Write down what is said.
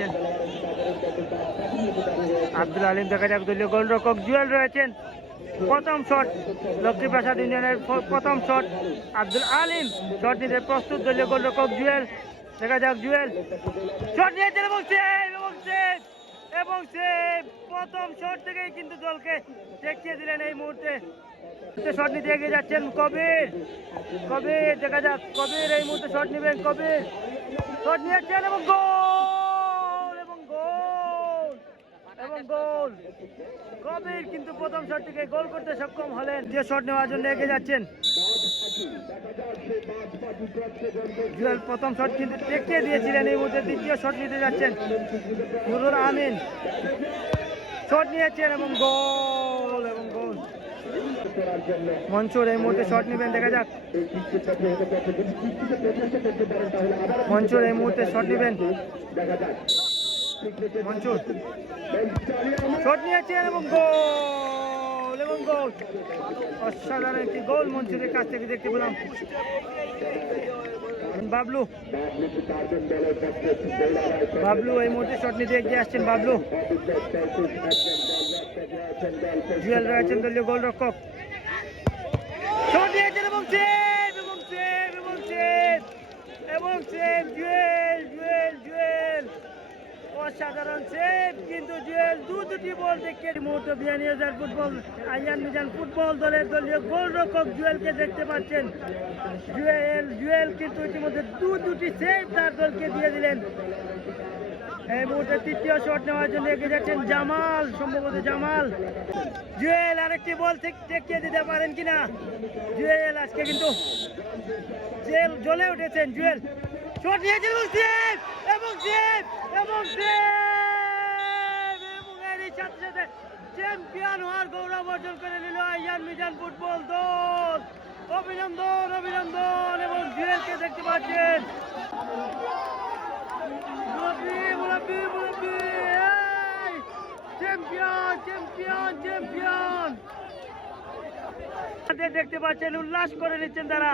যাচ্ছেন। আব্দুল আলিম দেখা যাক, দলীয় গোলরক্ষক জুয়েল রয়েছেন। প্রথম শট লক্ষ্মীপ্রসাদ ইউনিয়নের প্রথম শট আব্দুল আলিম, শট নিতে প্রস্তুত দলীয় গোলরক্ষক জুয়েল। দেখা যাক জুয়েল শট নিয়েছেন এবং সেভ এবং সেভ। প্রথম শট থেকেই কিন্তু দলকে দেখিয়ে দিলেন এই মুহূর্তে। শট নিতে এগিয়ে যাচ্ছেন কবির। দেখা যাক কবির এই মুহূর্তে শট নেবেন। কবির শট নিয়েছেন এবং গোল এবং গোল এবং গোল। কবির কিন্তু প্রথম শট থেকে গোল করতে সক্ষম হলেন। যে শট নেওয়ার জন্য এগিয়ে যাচ্ছেন জুয়েল। প্রথম শট কিন্তু দেখিয়ে দিয়েছিলেন, এই মুহূর্তে দ্বিতীয় শট নিতে যাচ্ছেন নুরুল আমিন। শট নিয়েছেন এবং গোল এবং গোল। মনসুর এই মুহূর্তে শট নেবেন। দেখা যাক মনসুর এই মুহূর্তে শট নেবেন। মনসুর শট নিয়েছেন এবং গোল এবং গোল। অসাধারণ একটি গোল মনসুরের কাছ থেকে দেখতে পেলাম। বাবলু এই মুহূর্তে শট নিতে এগিয়ে আসছেন। বাবলু, জুয়েল রয়েছেন দলীয় গোলরক্ষক। শট নিয়েছেন এবং সেভ এবং সেভ এবং সেভ এবং সেভ। জুয়েল অসাধারণ সেভ কিন্তু জুয়েল দুটি বল দেখে মুহূর্তে Beanibazar football Ian Mizan football দলের দলীয় গোলরক্ষক জুয়েলকে দেখতে পাচ্ছেন। জুয়েল কিন্তু ইতিমধ্যে দুটি সেভ তার দলকে দিয়ে দিলেন। এই মুহূর্তে তৃতীয় শট নেওয়ার জন্য এগিয়ে যাচ্ছেন জামাল, সম্ভবত জামাল। জুয়েল আরেকটি বল ঠেকিয়ে দিতে পারেন কিনা। জুয়েল আজকে কিন্তু জ্বলে উঠেছেন। জুয়েল শট নিয়েছেন এবং সেভ এবং সেভ এবং সেভ এবং এরই সাথে সাথে চ্যাম্পিয়ন হওয়ার গৌরব অর্জন করে নিল আইয়ান মিজান ফুটবল দল। অভিনন্দন এবং জুয়েলকে দেখতে পাচ্ছেন। চ্যাম্পিয়ন দেখতে পাচ্ছেন, উল্লাস করে নিচ্ছেন তারা।